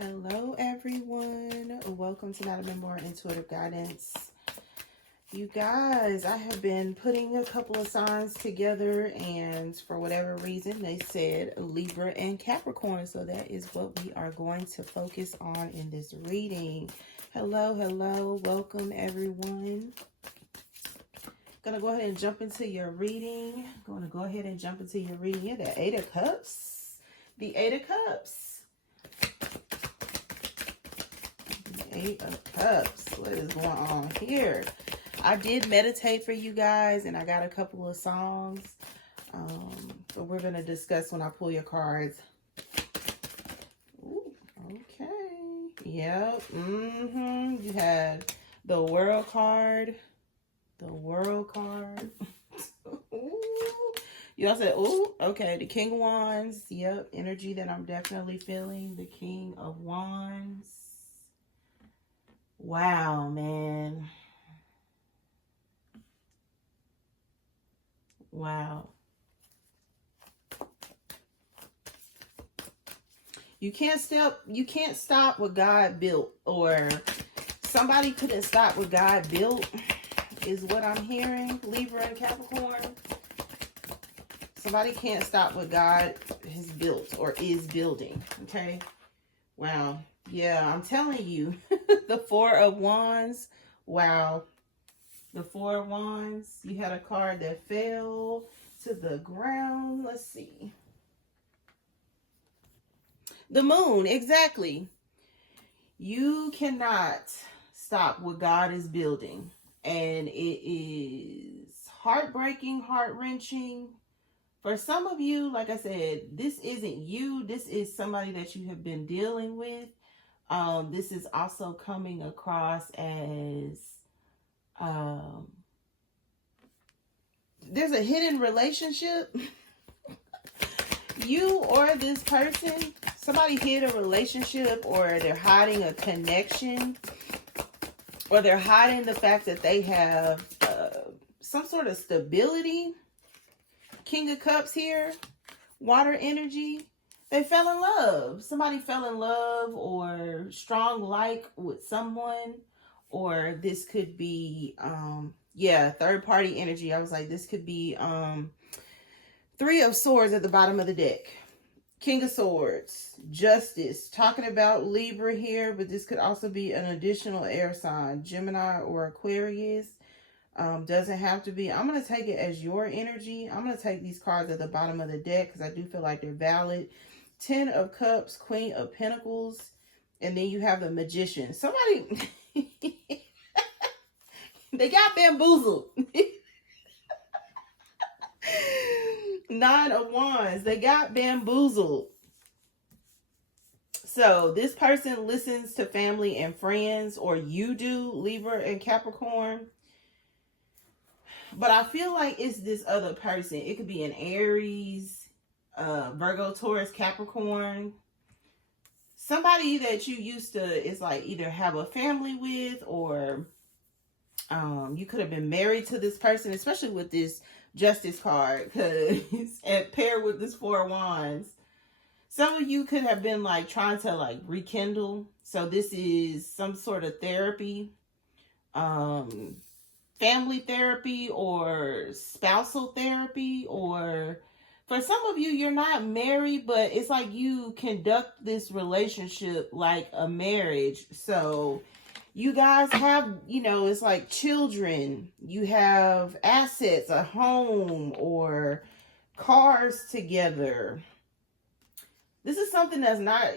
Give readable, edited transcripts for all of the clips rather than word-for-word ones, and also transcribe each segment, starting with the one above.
Hello everyone, welcome to MadamMemoir Intuitive Guidance. You guys, I have been putting a couple of signs together, and for whatever reason they said Libra and Capricorn, so that is what we are going to focus on in this reading. Hello, welcome everyone. Gonna go ahead and jump into your reading. Yeah, the Eight of Cups. The Eight of Cups. Eight of Cups. What is going on here? I did meditate for you guys, and I got a couple of songs. So we're going to discuss when I pull your cards. Ooh, okay. Yep. You had the World card. The World card. You all said, ooh, okay. The King of Wands. Yep. Energy that I'm definitely feeling. The King of Wands. Wow, man. Wow. You can't stop what God built, or somebody couldn't stop what God built, is what I'm hearing, Libra and Capricorn. Somebody can't stop what God has built or is building, okay? Wow. Yeah, I'm telling you, the Four of Wands. Wow. The Four of Wands. You had a card that fell to the ground. Let's see. The Moon. Exactly. You cannot stop what God is building. And it is heartbreaking, heart-wrenching. For some of you, like I said, this isn't you. This is somebody that you have been dealing with. This is also coming across as there's a hidden relationship. You or this person, somebody hid a relationship, or they're hiding a connection, or they're hiding the fact that they have some sort of stability. King of Cups here, water energy. They fell in love. Somebody fell in love or strong like with someone. Or this could be, third party energy. I was like, this could be Three of Swords at the bottom of the deck. King of Swords, Justice. Talking about Libra here, but this could also be an additional air sign. Gemini or Aquarius. Doesn't have to be. I'm going to take it as your energy. I'm going to take these cards at the bottom of the deck because I do feel like they're valid. Ten of Cups, Queen of Pentacles, and then you have the Magician. Somebody, they got bamboozled. Nine of Wands, they got bamboozled. So this person listens to family and friends, or you do, Libra and Capricorn. But I feel like it's this other person. It could be an Aries, Virgo, Taurus, Capricorn. Somebody that you used to is like either have a family with, or you could have been married to this person, especially with this Justice card, because at pair with this Four of Wands. Some of you could have been like trying to like rekindle. So this is some sort of therapy. Family therapy or spousal therapy, or for some of you, you're not married, but it's like you conduct this relationship like a marriage. So you guys have, it's like children. You have assets, a home, or cars together. This is something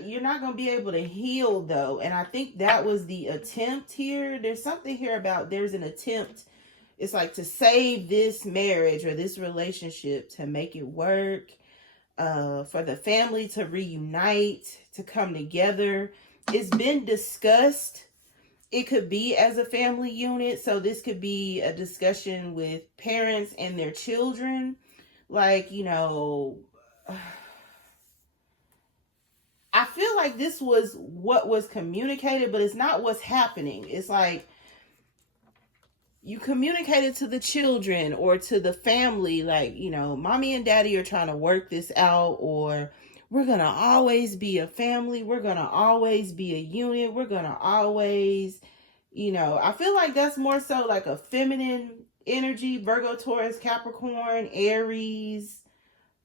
you're not going to be able to heal though. And I think that was the attempt here. There's something here about there's an attempt. It's like to save this marriage or this relationship, to make it work, for the family to reunite, to come together. It's been discussed. It could be as a family unit. So this could be a discussion with parents and their children. Like, I feel like this was what was communicated, but it's not what's happening. It's like you communicated to the children or to the family, like, mommy and daddy are trying to work this out, or we're going to always be a family. We're going to always be a unit. We're going to always, you know, I feel like that's more so like a feminine energy. Virgo, Taurus, Capricorn, Aries,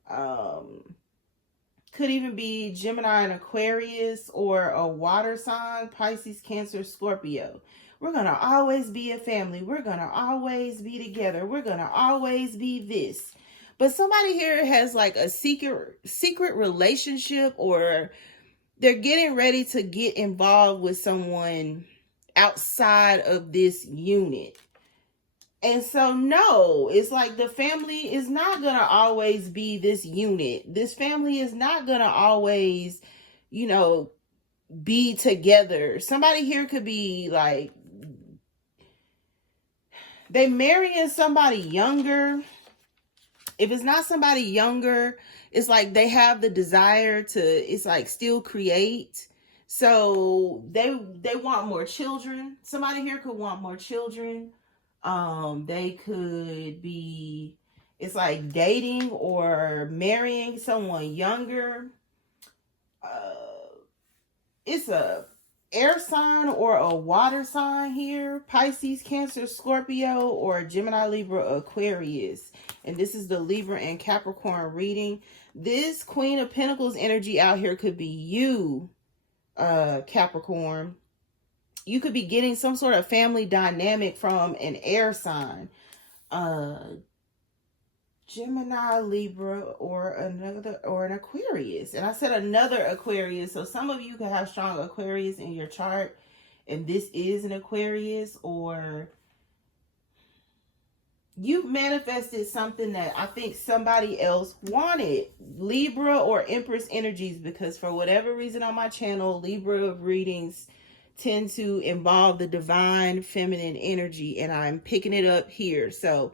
could even be Gemini and Aquarius, or a water sign, Pisces, Cancer, Scorpio. We're going to always be a family. We're going to always be together. We're going to always be this. But somebody here has like a secret relationship, or they're getting ready to get involved with someone outside of this unit. And so, no, it's like the family is not going to always be this unit. This family is not going to always, you know, be together. Somebody here could be like, they marrying somebody younger. If it's not somebody younger, it's like they have the desire to, it's like still create. So they want more children. Somebody here could want more children. They could be, it's like dating or marrying someone younger. It's a air sign or a water sign here. Pisces, Cancer, Scorpio, or Gemini, Libra, Aquarius. And this is the Libra and Capricorn reading. This Queen of Pentacles energy out here could be you, Capricorn. You could be getting some sort of family dynamic from an air sign. Gemini, Libra, or an Aquarius. And I said another Aquarius. So some of you could have strong Aquarius in your chart, and this is an Aquarius, or you've manifested something that I think somebody else wanted. Libra or Empress energies, because for whatever reason on my channel, Libra readings tend to involve the divine feminine energy, and I'm picking it up here. So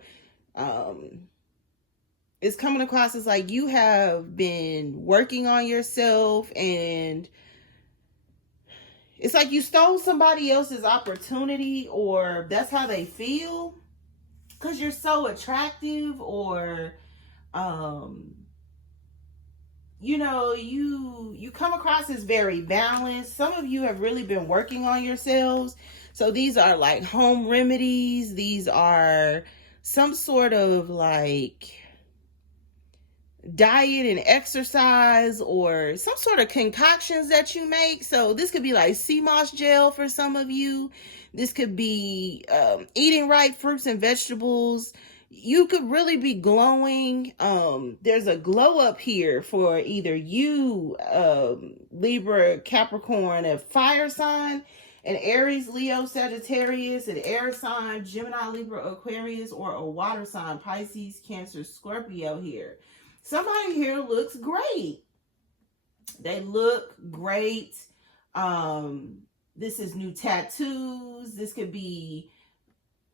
it's coming across as like you have been working on yourself, and it's like you stole somebody else's opportunity, or that's how they feel, because you're so attractive, or you know, you come across as very balanced. Some of you have really been working on yourselves. So these are like home remedies. These are some sort of like diet and exercise, or some sort of concoctions that you make. So this could be like sea moss gel for some of you. This could be eating right fruits and vegetables. You could really be glowing. There's a glow up here for either you, Libra, Capricorn, a fire sign, an Aries, Leo, Sagittarius, an air sign, Gemini, Libra, Aquarius, or a water sign, Pisces, Cancer, Scorpio here. Somebody here looks great. They look great. This is new tattoos. This could be,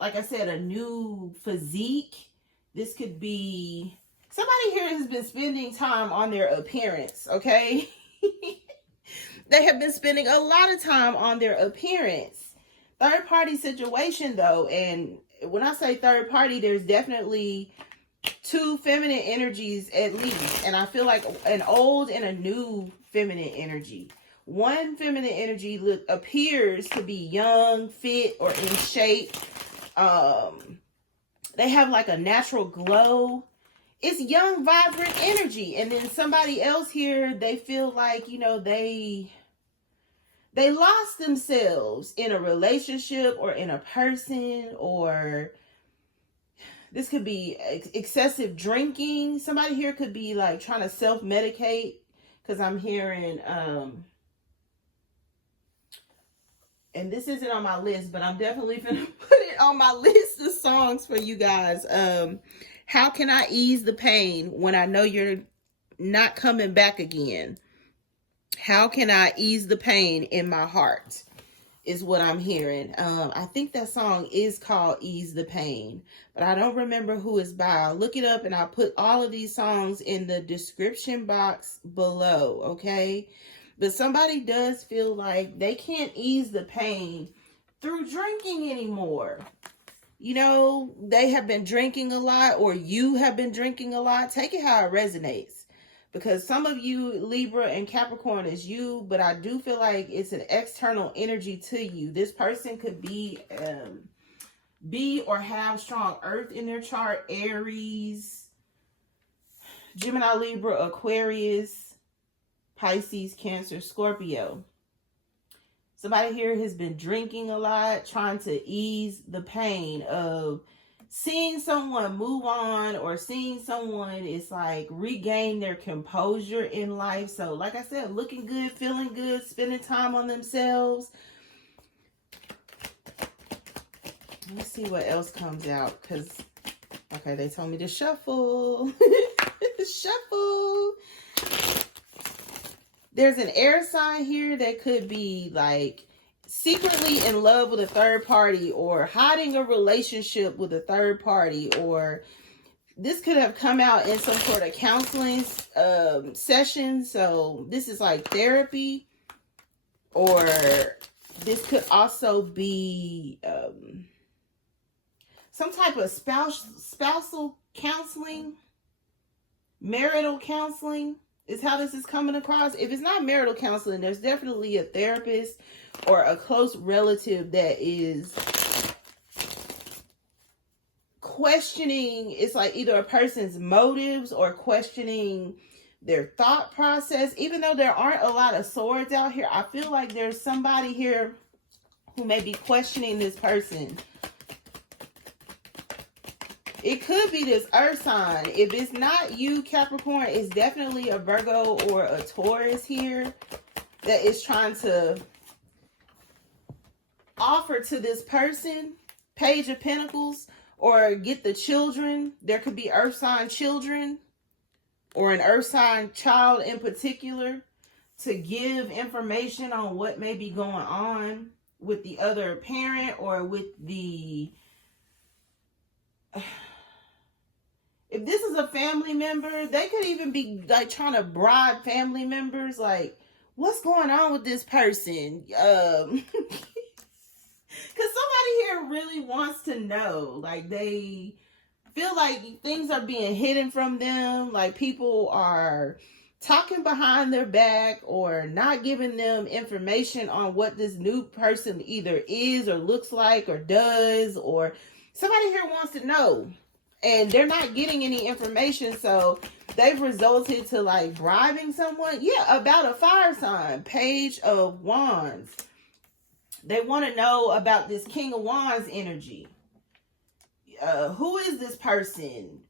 like I said, a new physique. This could be, somebody here has been spending time on their appearance, okay? They have been spending a lot of time on their appearance. Third party situation though, and when I say third party, there's definitely two feminine energies at least. And I feel like an old and a new feminine energy. One feminine energy appears to be young, fit, or in shape. They have like a natural glow. It's young, vibrant energy. And then somebody else here, they feel like, you know, they lost themselves in a relationship or in a person, or this could be excessive drinking. Somebody here could be like trying to self-medicate, because I'm hearing, and this isn't on my list, but I'm definitely going to put it on my list of songs for you guys. How can I ease the pain when I know you're not coming back again? How can I ease the pain in my heart is what I'm hearing. I think that song is called Ease the Pain, but I don't remember who it's by. I'll look it up, and I'll put all of these songs in the description box below, okay? But somebody does feel like they can't ease the pain through drinking anymore. You know, they have been drinking a lot, or you have been drinking a lot. Take it how it resonates. because some of you, Libra and Capricorn, is you, but I do feel like it's an external energy to you. This person could be or have strong earth in their chart. Aries, Gemini, Libra, Aquarius, Pisces, Cancer, Scorpio. Somebody here has been drinking a lot, trying to ease the pain of seeing someone move on, or seeing someone is like regain their composure in life. So like I said, looking good, feeling good, spending time on themselves. Let's see what else comes out, because okay, they told me to shuffle. Shuffle. There's an air sign here that could be like secretly in love with a third party, or hiding a relationship with a third party, or this could have come out in some sort of counseling session. So this is like therapy, or this could also be some type of spousal counseling, marital counseling is how this is coming across. If it's not marital counseling, there's definitely a therapist or a close relative that is questioning. It's like either a person's motives or questioning their thought process. Even though there aren't a lot of swords out here, I feel like there's somebody here who may be questioning this person. It could be this earth sign. If it's not you, Capricorn, it's definitely a Virgo or a Taurus here that is trying to offer to this person Page of Pentacles, or get the children. There could be earth sign children, or an earth sign child in particular, to give information on what may be going on with the other parent, or with the... If this is a family member, they could even be like trying to bribe family members. Like, what's going on with this person? Because somebody here really wants to know. Like, they feel like things are being hidden from them. Like, people are talking behind their back, or not giving them information on what this new person either is or looks like or does. Or somebody here wants to know, and they're not getting any information, so they've resulted to like bribing someone. Yeah, about a fire sign, Page of Wands. They want to know about this King of Wands energy. Who is this person?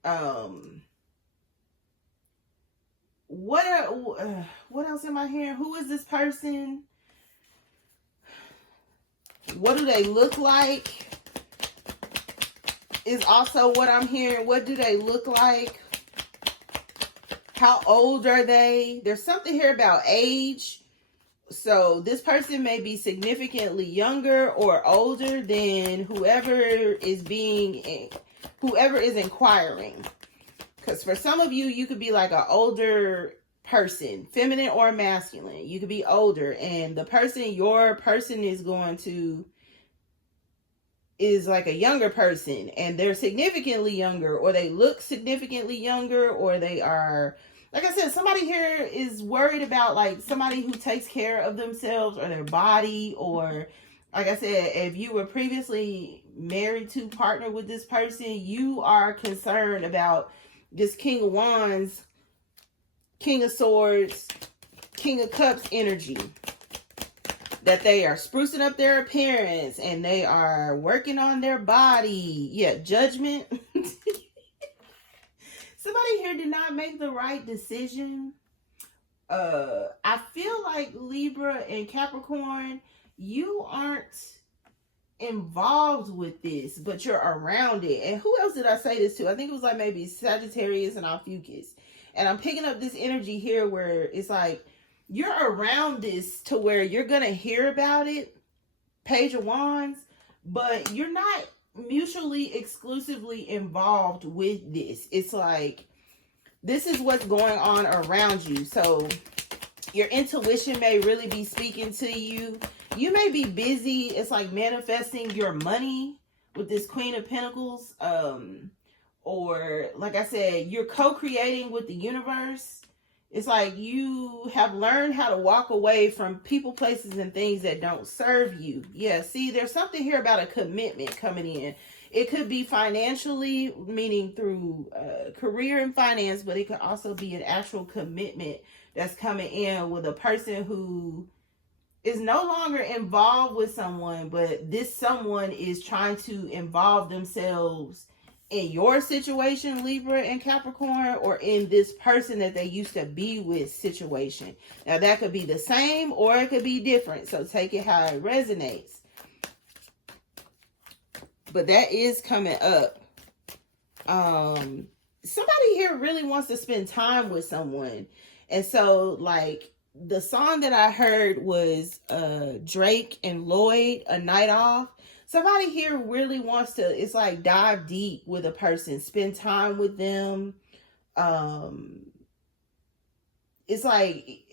What else am I hearing? Who is this person? What do they look like? Is also what I'm hearing. What do they look like? How old are they? There's something here about age. So this person may be significantly younger or older than whoever is inquiring. Because for some of you, you could be like an older person, feminine or masculine. You could be older, and the person, your person is like a younger person, and they're significantly younger, or they look significantly younger, or they are, like I said, somebody here is worried about like somebody who takes care of themselves or their body. Or like I said, if you were previously married to, partner with this person, you are concerned about this King of Wands, King of Swords, King of Cups energy. That they are sprucing up their appearance, and they are working on their body. Yeah, judgment. Somebody here did not make the right decision. I feel like Libra and Capricorn, you aren't involved with this, but you're around it. And who else did I say this to? I think it was like maybe Sagittarius and Ophiuchus. And I'm picking up this energy here where it's like, you're around this to where you're going to hear about it, Page of Wands, but you're not mutually exclusively involved with this. It's like, this is what's going on around you. So your intuition may really be speaking to you. You may be busy. It's like manifesting your money with this Queen of Pentacles. Or like I said, you're co-creating with the universe. It's like you have learned how to walk away from people, places, and things that don't serve you. Yeah, see, there's something here about a commitment coming in. It could be financially, meaning through career and finance, but it could also be an actual commitment that's coming in with a person who is no longer involved with someone, but this someone is trying to involve themselves in your situation, Libra and Capricorn, or in this person that they used to be with situation. Now that could be the same or it could be different. So take it how it resonates. But that is coming up. Somebody here really wants to spend time with someone. And so like the song that I heard was Drake and Lloyd, A Night Off. Somebody here really wants to, it's like dive deep with a person, spend time with them. It's like,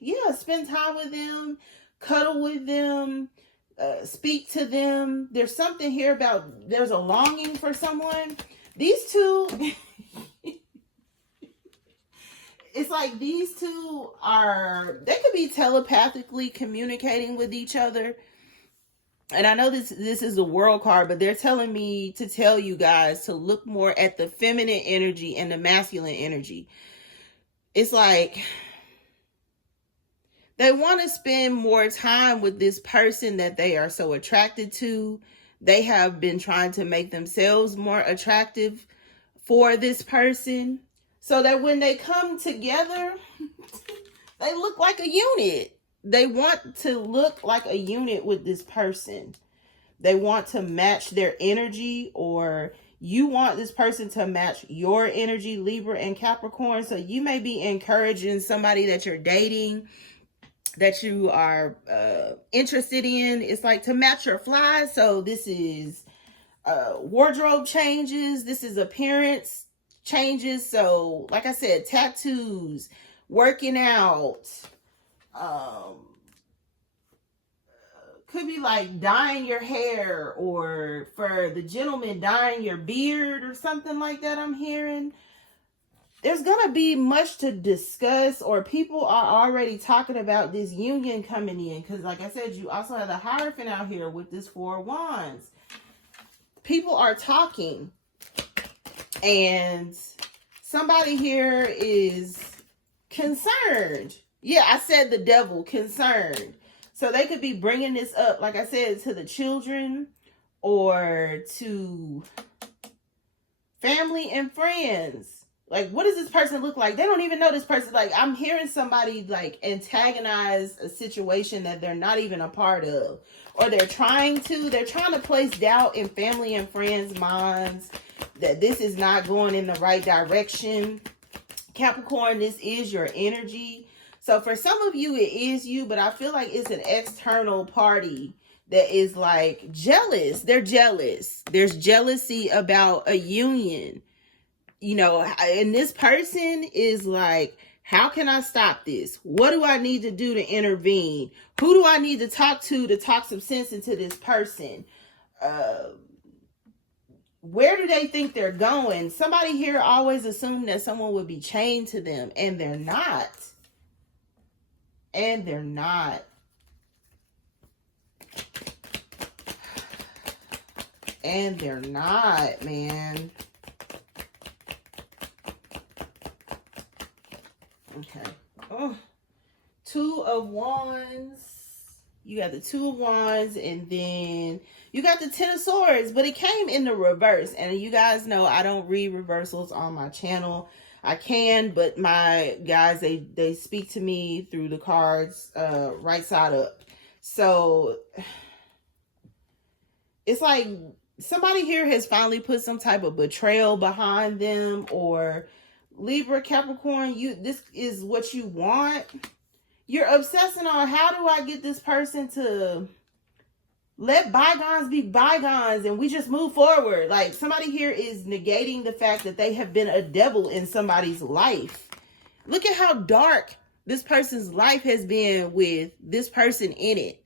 yeah, spend time with them, cuddle with them, speak to them. There's something here about, there's a longing for someone. These two, it's like these two are, they could be telepathically communicating with each other. And I know this is a world card, but they're telling me to tell you guys to look more at the feminine energy and the masculine energy. It's like they want to spend more time with this person that they are so attracted to. They have been trying to make themselves more attractive for this person so that when they come together, they look like a unit. They want to look like a unit with this person. They want to match their energy, or you want this person to match your energy, Libra and Capricorn. So you may be encouraging somebody that you're dating, that you are interested in. It's like to match your fly. So this is wardrobe changes. This is appearance changes. So like I said, tattoos, working out, could be like dyeing your hair, or for the gentleman dyeing your beard or something like that. I'm hearing there's gonna be much to discuss, or people are already talking about this union coming in, because like I said, you also have the Hierophant out here with this 4 of Wands. People are talking, and somebody here is concerned. Yeah, I said the devil, concerned. So they could be bringing this up, like I said, to the children or to family and friends. Like, what does this person look like? They don't even know this person. Like, I'm hearing somebody like antagonize a situation that they're not even a part of. Or they're trying to place doubt in family and friends' minds that this is not going in the right direction. Capricorn, this is your energy. So for some of you, it is you, but I feel like it's an external party that is like jealous. They're jealous. There's jealousy about a union, you know, and this person is like, how can I stop this? What do I need to do to intervene? Who do I need to talk some sense into this person? Where do they think they're going? Somebody here always assumed that someone would be chained to them, and they're not. And they're not. And they're not, man. Okay. Oh, 2 of Wands. You got the 2 of Wands, and then you got the 10 of Swords, but it came in the reverse. And you guys know I don't read reversals on my channel. I can, but my guys, they speak to me through the cards right side up. So it's like somebody here has finally put some type of betrayal behind them, or Libra, Capricorn, this is what you want. You're obsessing on, how do I get this person to let bygones be bygones and we just move forward. Like, somebody here is negating the fact that they have been a devil in somebody's life. Look at how dark this person's life has been with this person in it.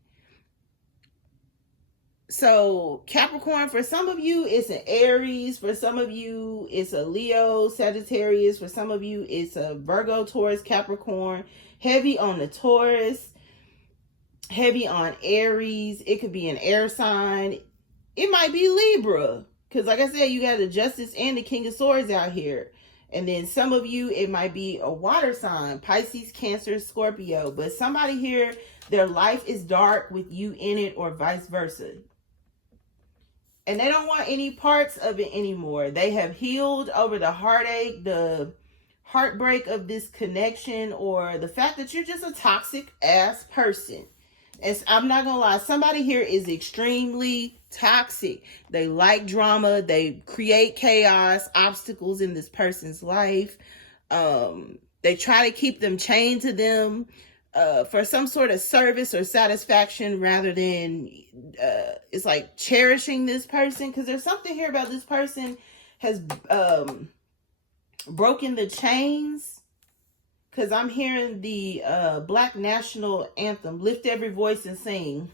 So Capricorn, for some of you, it's an Aries. For some of you, it's a Leo, Sagittarius. For some of you, it's a Virgo, Taurus, Capricorn. Heavy on the Taurus, heavy on Aries. It could be an air sign. It might be Libra. Because like I said, you got the Justice and the King of Swords out here. And then some of you, it might be a water sign, Pisces, Cancer, Scorpio. But somebody here, their life is dark with you in it, or vice versa. And they don't want any parts of it anymore. They have healed over the heartache, the heartbreak of this connection, or the fact that you're just a toxic ass person. And I'm not gonna lie, somebody here is extremely toxic. They like drama. They create chaos, obstacles in this person's life. They try to keep them chained to them for some sort of service or satisfaction, rather than it's like cherishing this person. Because there's something here about this person has broken the chains. Because I'm hearing the Black National Anthem, lift every voice and sing.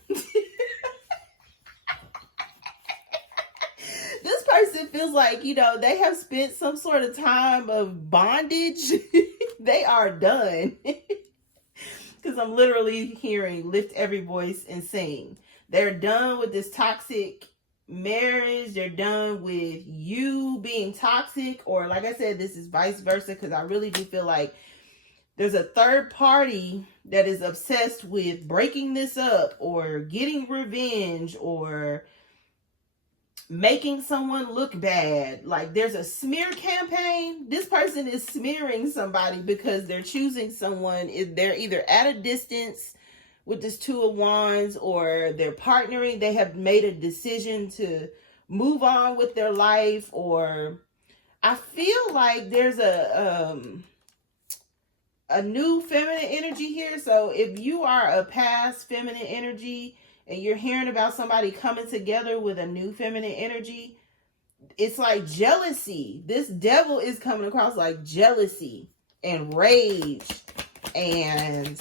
This person feels like, you know, they have spent some sort of time of bondage. They are done. Because I'm literally hearing lift every voice and sing. They're done with this toxic marriage. They're done with you being toxic. Or like I said, this is vice versa. Because I really do feel like there's a third party that is obsessed with breaking this up, or getting revenge, or making someone look bad. Like there's a smear campaign. This person is smearing somebody because they're choosing someone. They're either at a distance with this Two of Wands, or they're partnering. They have made a decision to move on with their life. Or I feel like there's a new feminine energy here. So if you are a past feminine energy and you're hearing about somebody coming together with a new feminine energy, it's like jealousy. This devil is coming across like jealousy and rage and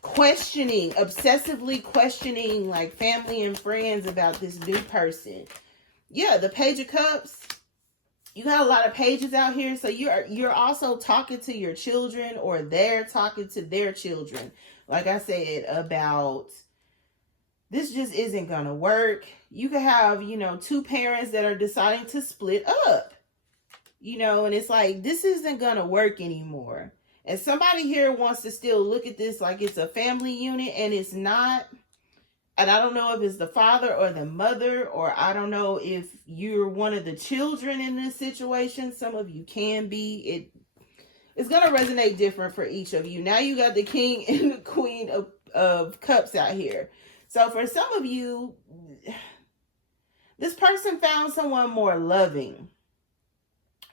questioning, obsessively questioning like family and friends about this new person. Yeah, the Page of Cups. You got a lot of pages out here, so you're also talking to your children, or they're talking to their children. Like I said, about this just isn't gonna work. You could have, you know, two parents that are deciding to split up, you know, and it's like, this isn't gonna work anymore. And somebody here wants to still look at this like it's a family unit, and it's not. And I don't know if it's the father or the mother, or I don't know if you're one of the children in this situation. Some of you can be. It's going to resonate different for each of you. Now you got the King and the Queen of Cups out here. So for some of you, this person found someone more loving.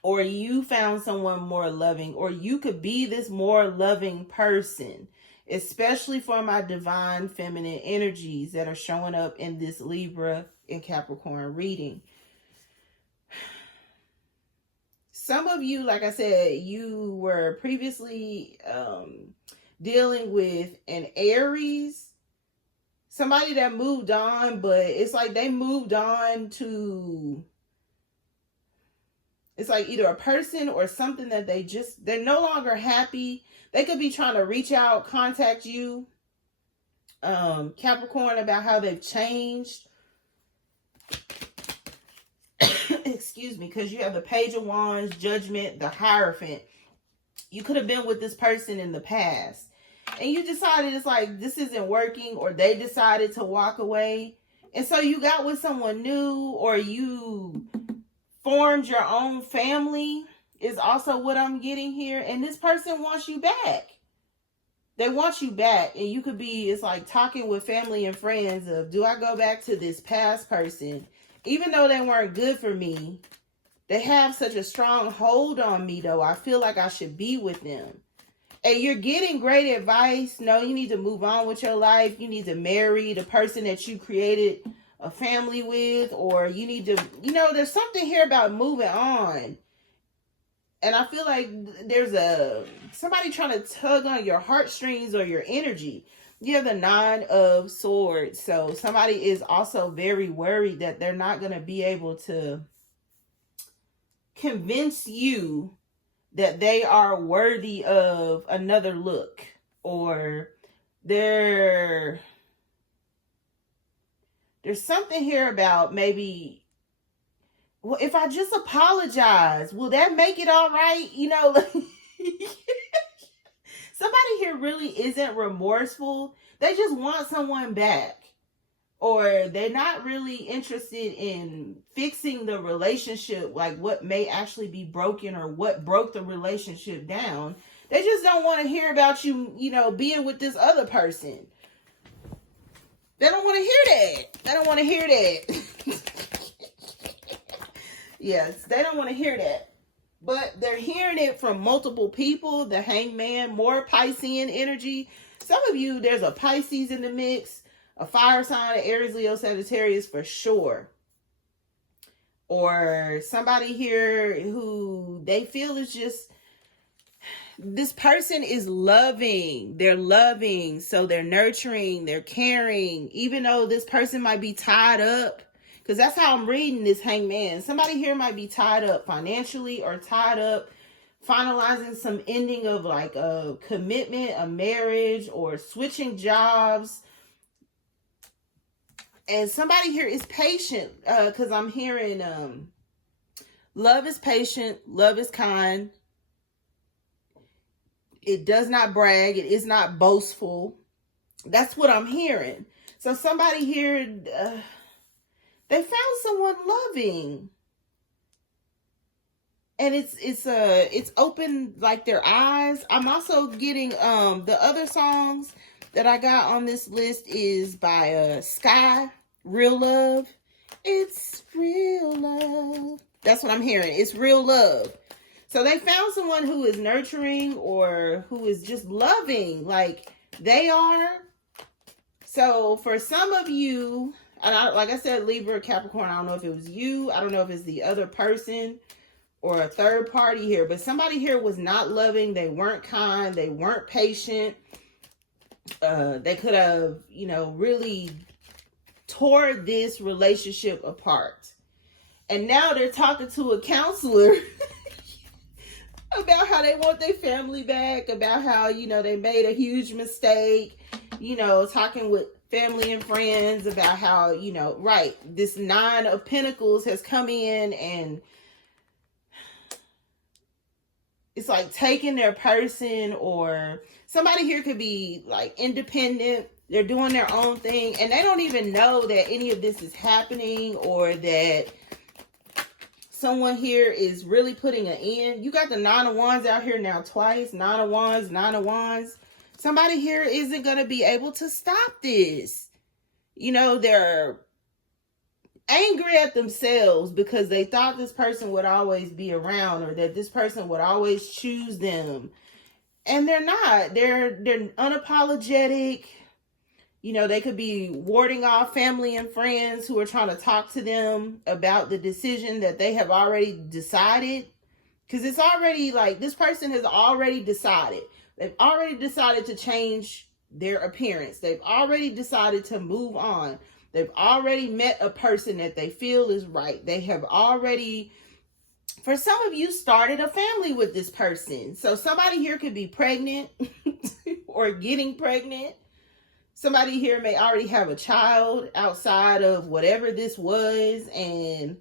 Or you found someone more loving. Or you could be this more loving person. Especially for my divine feminine energies that are showing up in this Libra and Capricorn reading. Some of you, like I said, you were previously dealing with an Aries. Somebody that moved on, but it's like they moved on to... It's like either a person or something that they're no longer happy. They could be trying to reach out, contact you, Capricorn, about how they've changed. Excuse me, because you have the Page of Wands, Judgment, the Hierophant. You could have been with this person in the past. And you decided it's like, this isn't working, or they decided to walk away. And so you got with someone new, or you formed your own family. Is also what I'm getting here. And this person wants you back. They want you back. And you could be, it's like talking with family and friends of, do I go back to this past person? Even though they weren't good for me, they have such a strong hold on me though. I feel like I should be with them. And you're getting great advice. No, you need to move on with your life. You need to marry the person that you created a family with. Or you need to, you know, there's something here about moving on. And I feel like there's somebody trying to tug on your heartstrings or your energy. You have the 9 of Swords. So somebody is also very worried that they're not going to be able to convince you that they are worthy of another look, or there's something here about maybe, well, if I just apologize, will that make it all right? You know, somebody here really isn't remorseful. They just want someone back. Or they're not really interested in fixing the relationship, like what may actually be broken or what broke the relationship down. They just don't want to hear about you, you know, being with this other person. They don't want to hear that. They don't want to hear that. Yes, they don't want to hear that. But they're hearing it from multiple people. The Hangman, more Piscean energy. Some of you, there's a Pisces in the mix. A fire sign, an Aries, Leo, Sagittarius for sure. Or somebody here who they feel is just, this person is loving. They're loving. So they're nurturing. They're caring. Even though this person might be tied up. Because that's how I'm reading this Hangman. Somebody here might be tied up financially or tied up finalizing some ending of like a commitment, a marriage, or switching jobs. And somebody here is patient, because I'm hearing love is patient, love is kind. It does not brag. It is not boastful. That's what I'm hearing. So somebody here, they found someone loving. And it's opened like their eyes. I'm also getting the other songs that I got on this list is by Skyy. Real love. It's real love. That's what I'm hearing. It's real love. So they found someone who is nurturing or who is just loving like they are. So for some of you, and like I said, Libra, Capricorn, I don't know if it was you. I don't know if it's the other person or a third party here. But somebody here was not loving. They weren't kind. They weren't patient. They could have, you know, really tore this relationship apart. And now they're talking to a counselor about how they want their family back, about how, you know, they made a huge mistake, you know, talking with family and friends about how, you know, right, this 9 of Pentacles has come in and it's like taking their person, or somebody here could be like independent. They're doing their own thing and they don't even know that any of this is happening, or that someone here is really putting an end. You got the 9 of Wands out here now twice. 9 of Wands, 9 of Wands. Somebody here isn't going to be able to stop this. You know, they're angry at themselves because they thought this person would always be around, or that this person would always choose them. And they're not. They're unapologetic. You know, they could be warding off family and friends who are trying to talk to them about the decision that they have already decided. Because it's already like, this person has already decided. They've already decided to change their appearance. They've already decided to move on. They've already met a person that they feel is right. They have already, for some of you, started a family with this person. So somebody here could be pregnant or getting pregnant. Somebody here may already have a child outside of whatever this was, and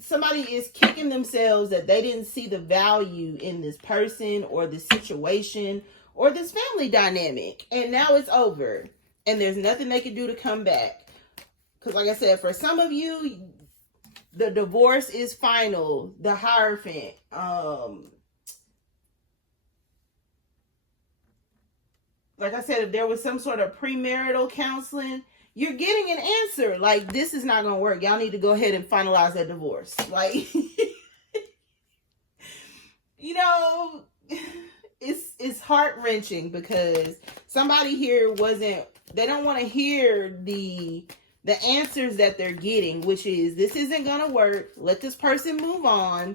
somebody is kicking themselves that they didn't see the value in this person or this situation or this family dynamic. And now it's over and there's nothing they can do to come back. Because like I said, for some of you, the divorce is final. The Hierophant. Like I said, if there was some sort of premarital counseling, you're getting an answer. Like, this is not going to work. Y'all need to go ahead and finalize that divorce. Like, you know, it's heart-wrenching because somebody here they don't want to hear the answers that they're getting, which is, this isn't going to work. Let this person move on.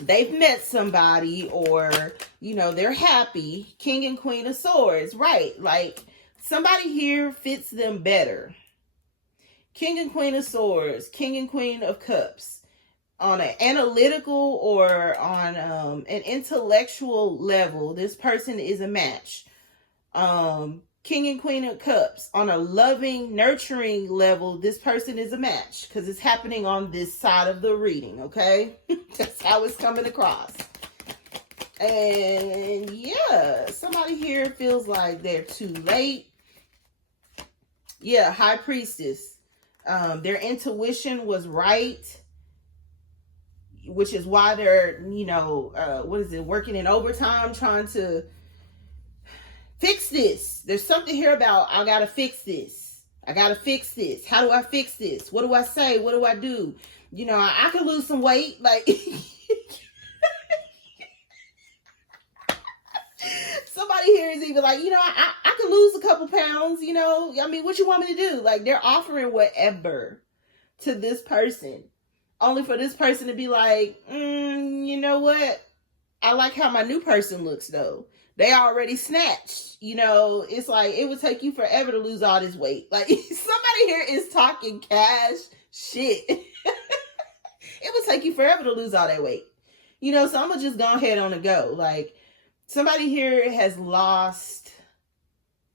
they've met somebody, or, you know, they're happy. King and Queen of Swords, right? Like, somebody here fits them better. King and Queen of Swords, King and Queen of Cups. On an analytical or on an intellectual level, this person is a match. King and Queen of Cups. On a loving, nurturing level, this person is a match, because it's happening on this side of the reading, okay? That's how it's coming across. And yeah, somebody here feels like they're too late. Yeah, High Priestess. Their intuition was right, which is why they're, you know, working in overtime, trying to fix this. There's something here about, I gotta fix this. I gotta fix this. How do I fix this? What do I say? What do I do? You know, I could lose some weight. Like, somebody here is even like, you know, I could lose a couple pounds, you know. I mean, what you want me to do? Like, they're offering whatever to this person, only for this person to be like, you know what? I like how my new person looks, though. They already snatched. You know, it's like, it would take you forever to lose all this weight. Like, somebody here is talking cash shit. It would take you forever to lose all that weight. You know, so I'm going to just go ahead on and go. Like, somebody here has lost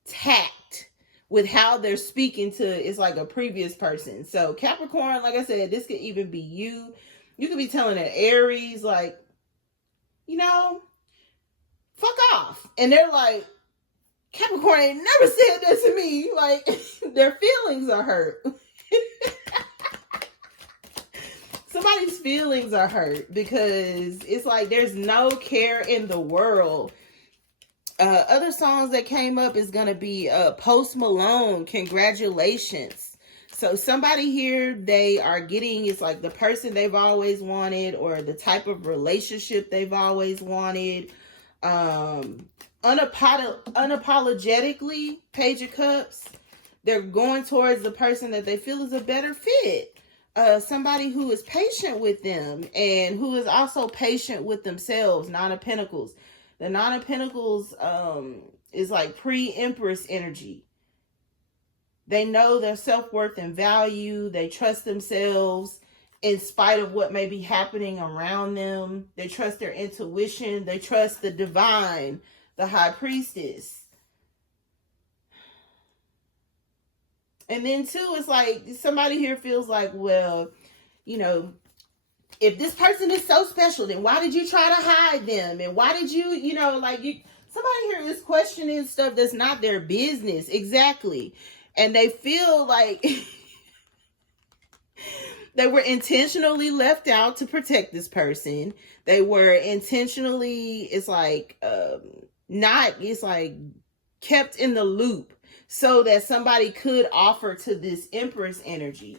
tact with how they're speaking to, it's like a previous person. So Capricorn, like I said, this could even be you. You could be telling an Aries, like, you know, fuck off. And they're like, Capricorn ain't never said that to me. Like, their feelings are hurt. Somebody's feelings are hurt because it's like there's no care in the world. Other songs that came up is going to be Post Malone, Congratulations. So somebody here, they are getting, it's like the person they've always wanted, or the type of relationship they've always wanted. Unapologetically, Page of Cups, they're going towards the person that they feel is a better fit. Somebody who is patient with them and who is also patient with themselves. Nine of Pentacles. The Nine of Pentacles is like pre-Empress energy. They know their self-worth and value. They trust themselves in spite of what may be happening around them. They trust their intuition. They trust the divine, the High Priestess. And then too, it's like somebody here feels like, well, you know, if this person is so special, then why did you try to hide them? And why did you, you know, like, somebody here is questioning stuff that's not their business. Exactly. And they feel like they were intentionally left out to protect this person. They were intentionally, it's like, kept in the loop so that somebody could offer to this Empress energy.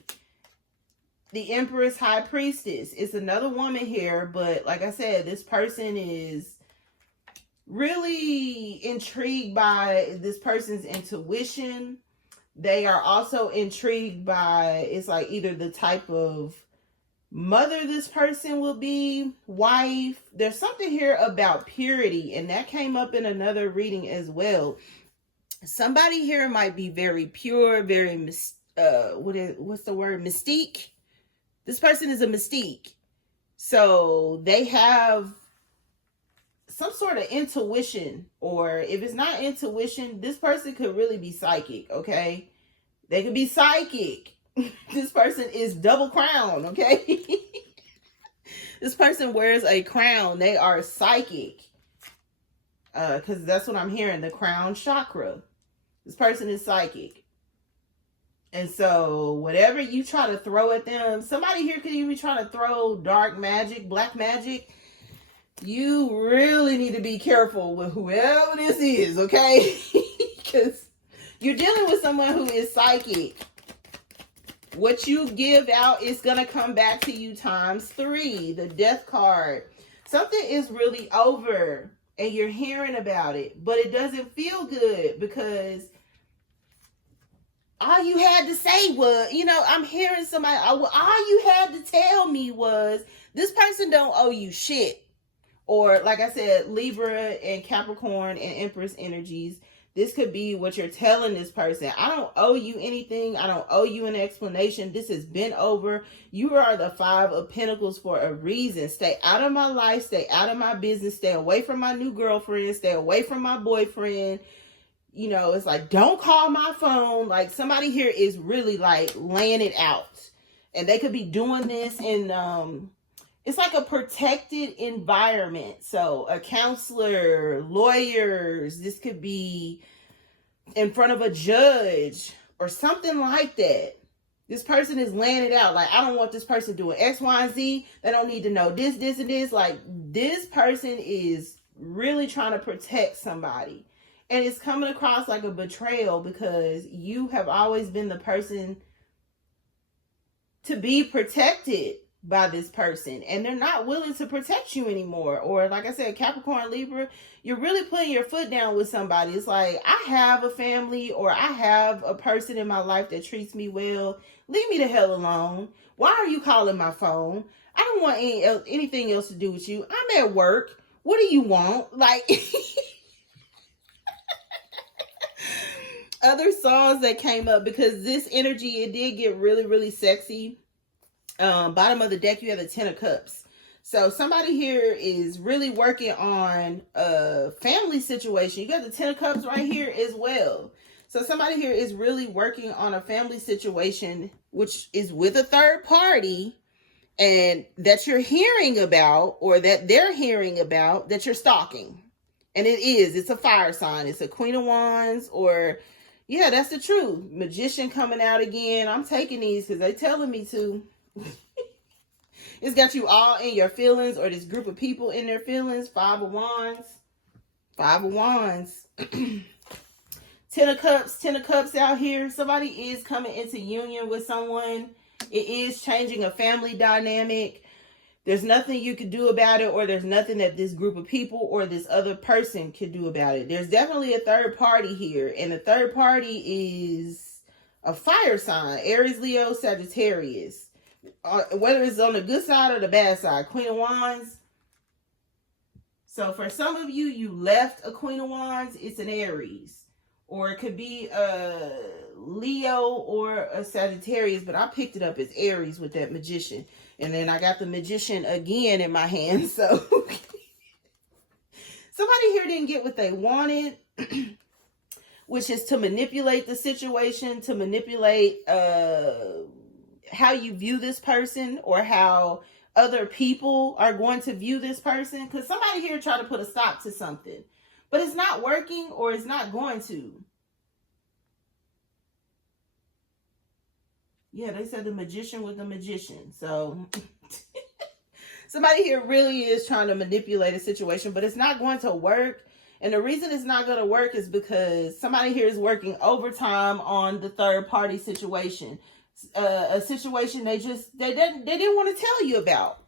The Empress, High Priestess. It's another woman here, but like I said, this person is really intrigued by this person's intuition. They are also intrigued by, it's like either the type of mother this person will be, wife. There's something here about purity, and that came up in another reading as well. Somebody here might be very pure, very, what's the word? Mystique. This person is a mystique. So they have some sort of intuition, or if it's not intuition, this person could really be psychic, okay? They could be psychic. This person is double crown, okay? This person wears a crown. They are psychic. Because that's what I'm hearing, the crown chakra. This person is psychic. And so whatever you try to throw at them, somebody here could even try to throw dark magic, black magic. You really need to be careful with whoever this is, okay? Because you're dealing with someone who is psychic. What you give out is going to come back to you ×3. The Death card. Something is really over and you're hearing about it, but it doesn't feel good because all you had to say was, you know, I'm hearing somebody, all you had to tell me was This person don't owe you shit. Or like I said, Libra and Capricorn and Empress energies. This could be what you're telling this person. I don't owe you anything. I don't owe you an explanation. This has been over. You are the 5 of Pentacles for a reason. Stay out of my life. Stay out of my business. Stay away from my new girlfriend. Stay away from my boyfriend. You know, it's like, don't call my phone. Like, somebody here is really like laying it out. And they could be doing this in, it's like a protected environment. So a counselor, lawyers, this could be in front of a judge or something like that. This person is laying it out. Like, I don't want this person doing X, Y, and Z. They don't need to know this, this, and this. Like, this person is really trying to protect somebody. And it's coming across like a betrayal because you have always been the person to be protected by this person, and they're not willing to protect you anymore. Or like I said, Capricorn, Libra, you're really putting your foot down with somebody. It's like, I have a family, or I have a person in my life that treats me well. Leave me the hell alone. Why are you calling my phone? I don't want anything else to do with you. I'm at work. What do you want? Like, other songs that came up, because this energy, it did get really, really sexy. Bottom of the deck, you have the 10 of Cups. So somebody here is really working on a family situation. You got the 10 of Cups right here as well. So somebody here is really working on a family situation, which is with a third party, and that you're hearing about, or that they're hearing about, that you're stalking. And it's a fire sign. It's a Queen of Wands, or yeah, that's the truth. Magician coming out again. I'm taking these because they're telling me to. It's got you all in your feelings, or this group of people in their feelings. 5 of Wands. 5 of Wands. 10 of Cups. 10 of Cups out here. Somebody is coming into union with someone. It is changing a family dynamic. There's nothing you can do about it, or there's nothing that this group of people or this other person can do about it. There's definitely a third party here, and the third party is a fire sign. Aries, Leo, Sagittarius. Whether it's on the good side or the bad side. Queen of Wands. So for some of you, you left a Queen of Wands. It's an Aries. Or it could be a Leo or a Sagittarius. But I picked it up as Aries with that Magician. And then I got the Magician again in my hand. So somebody here didn't get what they wanted. Which is to manipulate the situation. To manipulate how you view this person, or how other people are going to view this person. Because somebody here tried to put a stop to something, but it's not working, or it's not going to. Yeah, they said the Magician with the Magician. So somebody here really is trying to manipulate a situation, but it's not going to work. And the reason it's not going to work is because somebody here is working overtime on the third party situation. A situation they didn't want to tell you about,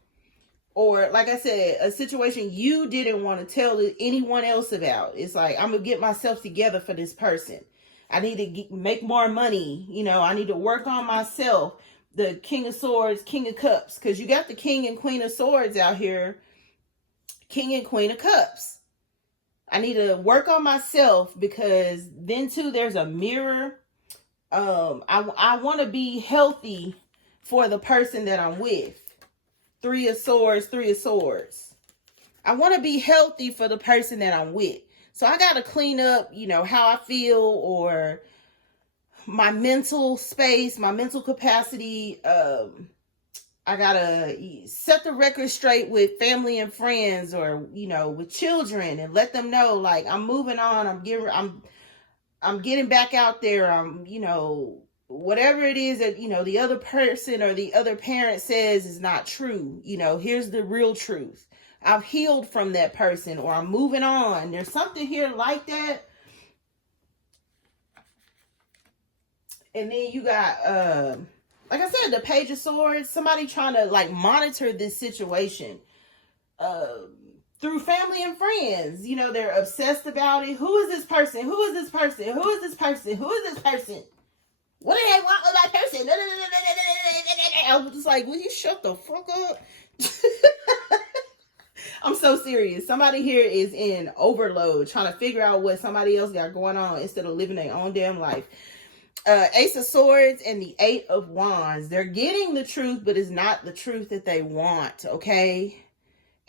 or like I said, a situation you didn't want to tell anyone else about. It's like, I'm gonna get myself together for this person. I need to make more money. You know, I need to work on myself. The King of Swords, King of Cups, because you got the King and Queen of Swords out here. King and Queen of Cups. I need to work on myself, because then too there's a mirror. I want to be healthy for the person that I'm with. 3 of Swords, 3 of Swords. I want to be healthy for the person that I'm with. So I got to clean up, you know, how I feel, or my mental space, my mental capacity. I got to set the record straight with family and friends, or, you know, with children, and let them know, like, I'm moving on. I'm getting back out there. You know, whatever it is that, you know, the other person or the other parent says is not true. You know, here's the real truth. I've healed from that person, or I'm moving on. There's something here like that. And then you got, like I said, the Page of Swords. Somebody trying to like monitor this situation. Through family and friends. You know, they're obsessed about it. Who is this person? Who is this person? Who is this person? Who is this person? What do they want with my person? I was just like, will you shut the fuck up? so serious. Somebody here is in overload, trying to figure out what somebody else got going on instead of living their own damn life. Ace of Swords and the Eight of Wands. They're getting the truth, but it's not the truth that they want, okay?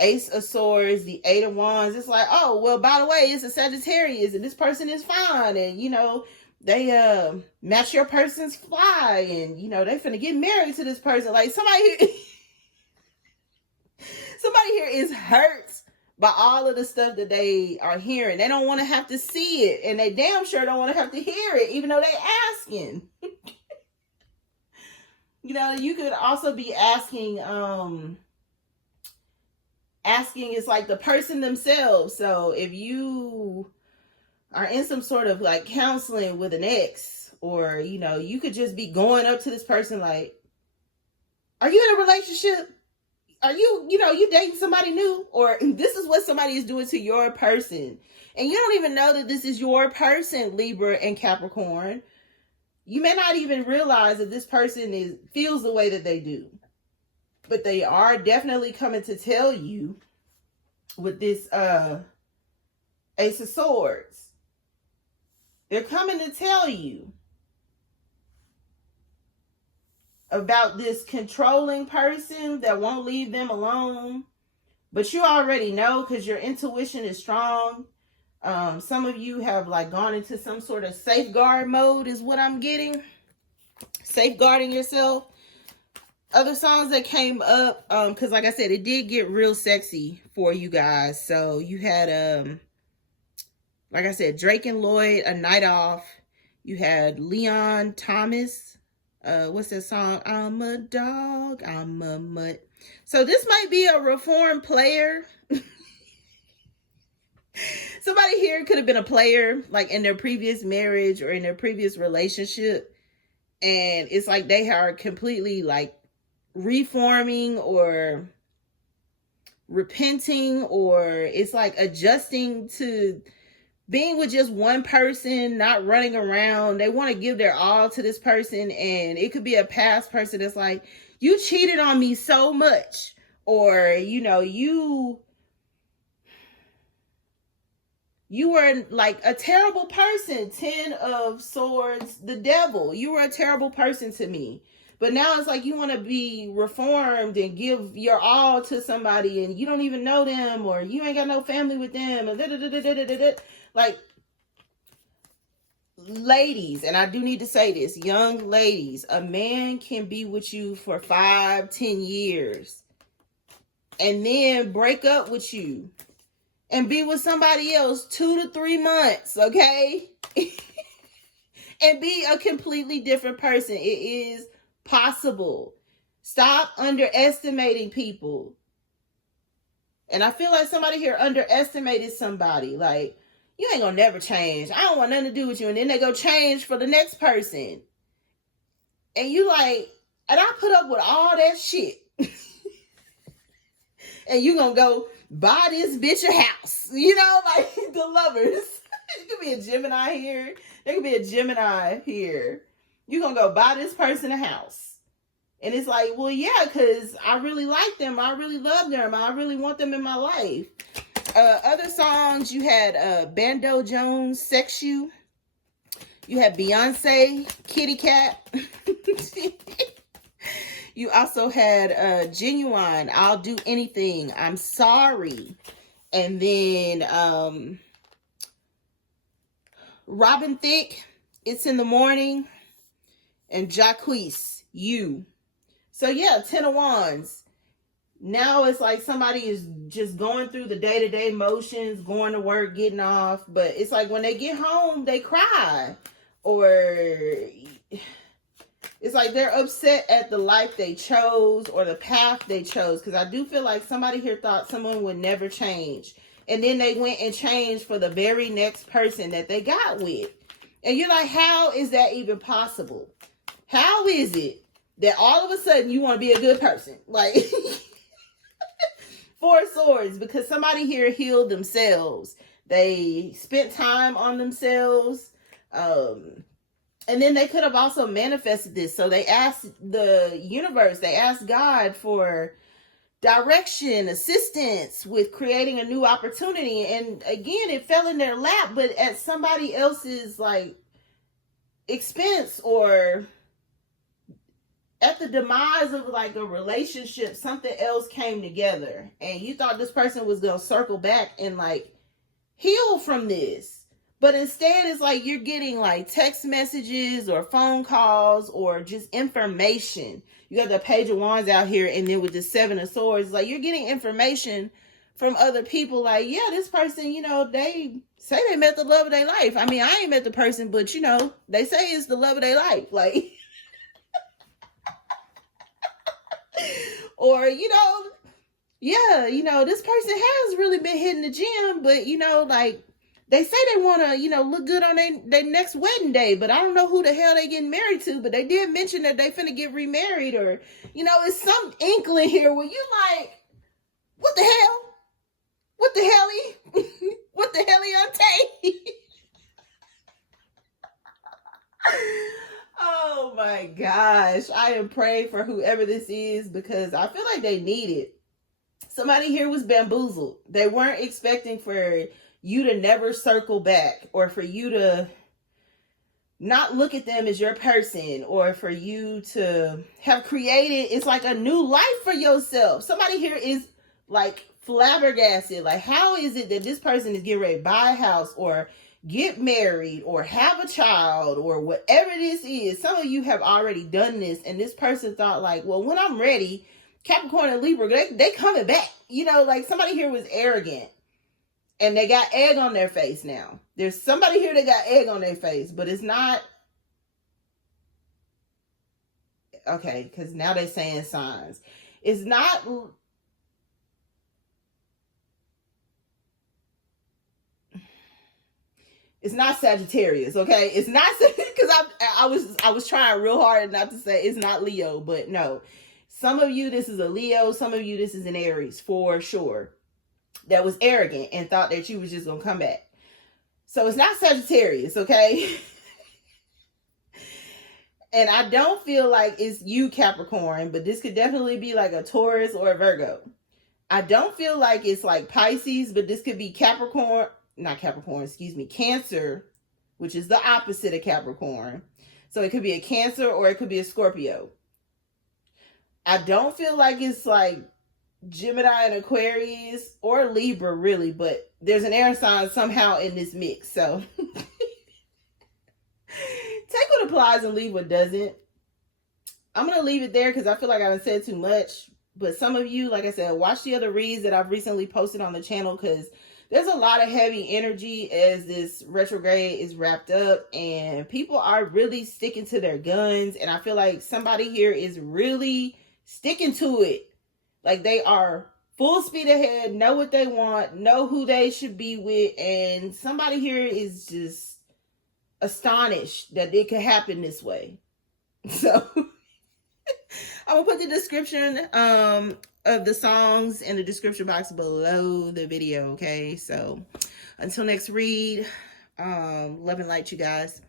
Ace of Swords, the Eight of Wands. It's like, oh, well, by the way, it's a Sagittarius and this person is fine. And, you know, they match your person's fly. And, you know, they finna get married to this person. Like, somebody here is hurt by all of the stuff that they are hearing. They don't want to have to see it. And they damn sure don't want to have to hear it, even though they asking. You know, you could also be asking is like the person themselves. So if you are in some sort of like counseling with an ex, or, you know, you could just be going up to this person like, are you in a relationship? Are you, you know, you dating somebody new? Or this is what somebody is doing to your person. And you don't even know that this is your person, Libra and Capricorn. You may not even realize that this person feels the way that they do. But they are definitely coming to tell you with this Ace of Swords. They're coming to tell you about this controlling person that won't leave them alone. But you already know because your intuition is strong. Some of you have like gone into some sort of safeguard mode is what I'm getting. Safeguarding yourself. Other songs that came up, because like I said, it did get real sexy for you guys. So you had, like I said, Drake and Lloyd, A Night Off. You had Leon Thomas. What's that song? I'm a dog, I'm a mutt. So this might be a reformed player. Somebody here could have been a player, like in their previous marriage or in their previous relationship. And it's like they are completely like reforming or repenting, or it's like adjusting to being with just one person, not running around. They want to give their all to this person, and it could be a past person that's like, you cheated on me so much, or, you know, you were like a terrible person. 10 of Swords, the devil. You were a terrible person to me. But now it's like you want to be reformed and give your all to somebody and you don't even know them, or you ain't got no family with them. And like, ladies, and I do need to say this, young ladies, a man can be with you for 5-10 years and then break up with you and be with somebody else 2 to 3 months, okay? And be a completely different person. It is possible. Stop underestimating people. And I feel like somebody here underestimated somebody. Like, you ain't gonna never change. I don't want nothing to do with you. And then they go change for the next person. And you like, and I put up with all that shit. And you gonna go buy this bitch a house. You know, like the lovers. It could be a Gemini here. There could be a Gemini here. You gonna go buy this person a house. And it's like, well, yeah, because I really like them. I really love them. I really want them in my life. Other songs, you had Bando Jonez, Sex You. You had Beyonce, Kitty Cat. You also had Ginuwine, I'll Do Anything, I'm Sorry. And then Robin Thicke, It's in the Morning. And Jacquees, You. So yeah, 10 of Wands. Now it's like somebody is just going through the day-to-day motions, going to work, getting off. But it's like when they get home, they cry. Or it's like they're upset at the life they chose or the path they chose. Because I do feel like somebody here thought someone would never change. And then they went and changed for the very next person that they got with. And you're like, how is that even possible? How is it that all of a sudden you want to be a good person? Like, 4 Swords, because somebody here healed themselves. They spent time on themselves. And then they could have also manifested this. So they asked the universe, they asked God for direction, assistance with creating a new opportunity. And again, it fell in their lap, but at somebody else's like expense, or at the demise of like a relationship, something else came together and you thought this person was going to circle back and like heal from this. But instead, it's like you're getting like text messages or phone calls or just information. You got the Page of Wands out here, and then with the Seven of Swords, like you're getting information from other people. Like, yeah, this person, you know, they say they met the love of their life. I mean, I ain't met the person, but you know, they say it's the love of their life. Like, or, you know, yeah, you know, this person has really been hitting the gym, but you know, like, they say they want to, you know, look good on their next wedding day, but I don't know who the hell they getting married to, but they did mention that they finna get remarried, or, you know, it's some inkling here where you like, what the hell? What the hell? What the hell, Oh my gosh. I am praying for whoever this is, because I feel like they need it. Somebody here was bamboozled. They weren't expecting for you to never circle back, or for you to not look at them as your person, or for you to have created, it's like a new life for yourself. Somebody here is like flabbergasted. Like, how is it that this person is getting ready to buy a house or get married or have a child or whatever this is? Some of you have already done this, and this person thought like, well, when I'm ready, Capricorn and Libra, they coming back. You know, like somebody here was arrogant. And they got egg on their face now. There's somebody here that got egg on their face, but it's not. Okay, because now they're saying signs. It's not. It's not Sagittarius, okay? It's not, because I was trying real hard not to say it's not Leo, but no. Some of you, this is a Leo. Some of you, this is an Aries, for sure. That was arrogant and thought that you was just going to come back. So it's not Sagittarius, okay? And I don't feel like it's you, Capricorn, but this could definitely be like a Taurus or a Virgo. I don't feel like it's like Pisces, but this could be Capricorn, not Capricorn, excuse me, Cancer, which is the opposite of Capricorn. So it could be a Cancer or it could be a Scorpio. I don't feel like it's like Gemini and Aquarius or Libra, really, but there's an air sign somehow in this mix. So take what applies and leave what doesn't. I'm going to leave it there because I feel like I've said too much. But some of you, like I said, watch the other reads that I've recently posted on the channel, because there's a lot of heavy energy as this retrograde is wrapped up, and people are really sticking to their guns. And I feel like somebody here is really sticking to it. Like, they are full speed ahead, know what they want, know who they should be with. And somebody here is just astonished that it could happen this way. So I'm going to put the description of the songs in the description box below the video, okay? So until next read, love and light, you guys.